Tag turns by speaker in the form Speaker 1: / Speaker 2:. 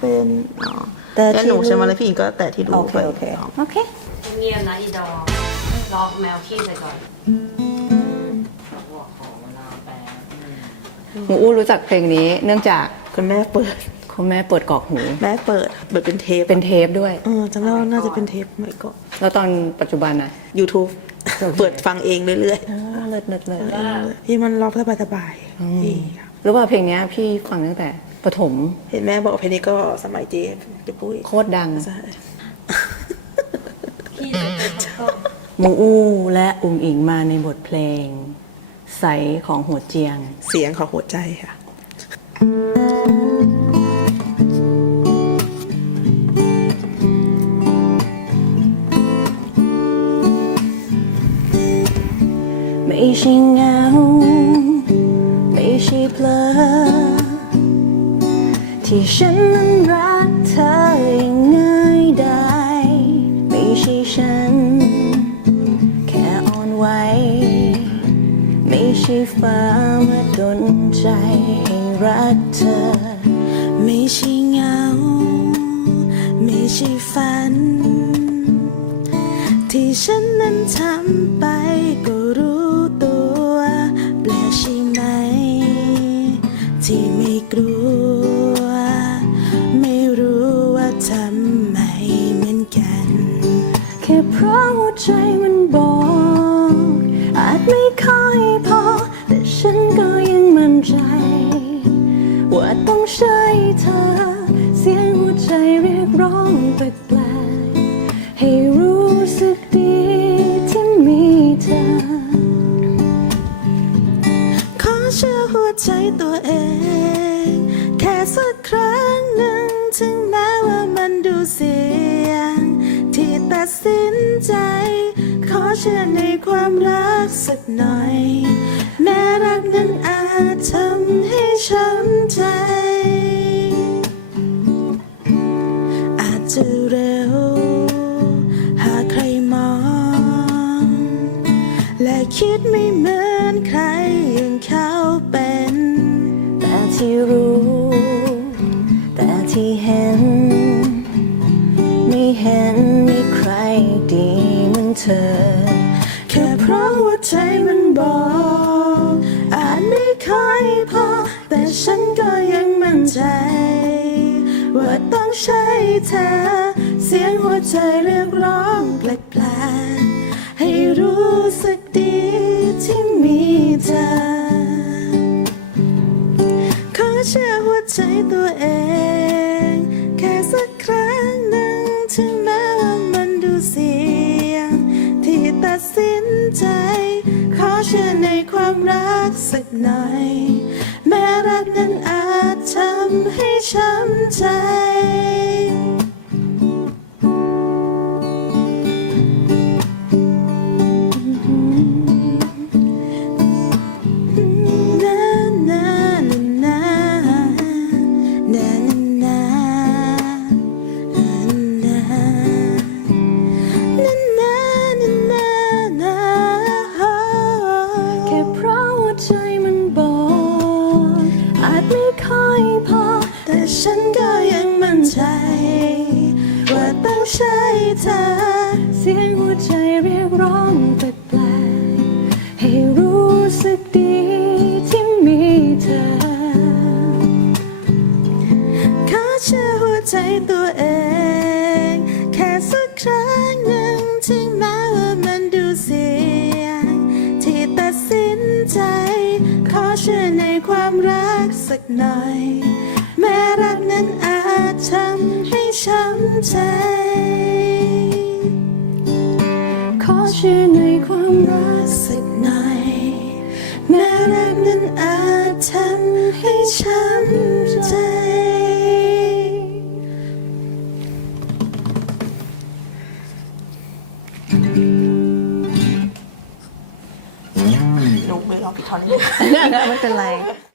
Speaker 1: เป็นอ๋อ
Speaker 2: แต่
Speaker 1: แต่
Speaker 2: ที่
Speaker 1: หนูใช่ไหม
Speaker 2: รู้
Speaker 1: แล้วพี่หญิงก็แต่ที่รู้
Speaker 2: โอเค
Speaker 1: ไป
Speaker 2: โอเค โอเค
Speaker 3: เงียบนะอีดอรอแมวขี้ใส่ก่อน
Speaker 2: หมูอู้รู้จักเพลงนี้เนื่องจาก
Speaker 1: คุณแม่เปิด
Speaker 2: คุณแม่เปิดกรอกหู
Speaker 1: แม่เปิดเปิดเป็นเทป
Speaker 2: เป็นเทปด้วย
Speaker 1: เออจำได้ว่าน่าจะเป็นเทปไม่ก็
Speaker 2: แล้วตอนปัจจุบันนะ
Speaker 1: YouTube เปิดฟังเองเรื่อย
Speaker 2: อ๋อเลิศเลิศเลิศ
Speaker 1: ๆพี่มันร้องสบายสบายๆพี่ครับ
Speaker 2: รู้ว่าเพลงเนี้ยพี่ฟังตั้งแต่ ประถม
Speaker 1: เห็นแม่บอกเพลงนี้ก็สมัยเจ๊เจ๊ปุ้ย
Speaker 2: โคตรดัง
Speaker 1: ใช่
Speaker 3: ขี้ใส่ก่อน
Speaker 2: หมูอู้และอุ๋งอิงมาในบทเพลง ใสของหัวเจียง
Speaker 1: เสียงของหัวใจค่ะ
Speaker 2: ไม่ใช่เหงาไม่ใช่เพลอ ที่ฉันนั้นรักเธออย่างง่ายได้ ไม่ใช่ฉัน แค่อ่อนไหวไม่ใช่ฟ้ามาดนใจให้รักเธอ
Speaker 4: ไม่ใช่เงา ไม่ใช่ฝัน ที่ฉันนั้นทำไปก็รู้ตัวแปลใช่ไหม ที่ไม่กลัว
Speaker 2: ใจมันบอก อาจไม่ค่อยพอ แต่ฉันก็ยังมั่นใจ ว่าต้องใช่เธอ เสียงหัวใจเรียกร้องแปลกๆให้รู้สึกดีที่มีเธอ
Speaker 4: ขอเชื่อหัวใจตัวเอง แค่สักครั้งหนึ่งถึงแม้ว่ามันดูเสีย ดสินใจ ขอเชื่อในความรักสักหน่อย แม้รักนั้นอาจทำให้ช้ำใจ อาจจะเร็ว หากใครมอง และคิดไม่เหมือนใครอย่างเขาเป็น
Speaker 2: แต่ที่รู้ แต่ที่เห็น ธอ
Speaker 4: แค่เพราะหัวใจมันบอก อาจไม่ค่อยพอ แต่ฉันก็ยังมั่นใจ ว่าต้องใช่เธอ เสียงหัวใจเรียกร้องแปลกๆให้รู้สึกดีที่มีเธอ ขอเชื่อหัวใจตัวเอง ให้ช้ำใจ
Speaker 2: แค่เพราะว่าเธอ
Speaker 4: ฉันก็ยังมั่นใจ ว่าต้องใช่เธอ
Speaker 2: เสียงหัวใจเรียกร้องแปลกๆให้รู้สึกดีที่มีเธอ
Speaker 4: ขอเชื่อหัวใจตัวเอง แค่สักครั้งหนึ่งถึงแม้ว่ามันดูเสี่ยง ที่ตัดสินใจ ขอเชื่อในความรักสักหน่อย นั้นอาจทำให้ช้ำใจ
Speaker 2: ขอเชื่อในความรัก
Speaker 4: สักหน่อยแม้รักนั้นอาจทำให้ช้ำใจ
Speaker 1: หนูไม่ร้องผิดท่อนนี้
Speaker 2: ไม่เป็นไร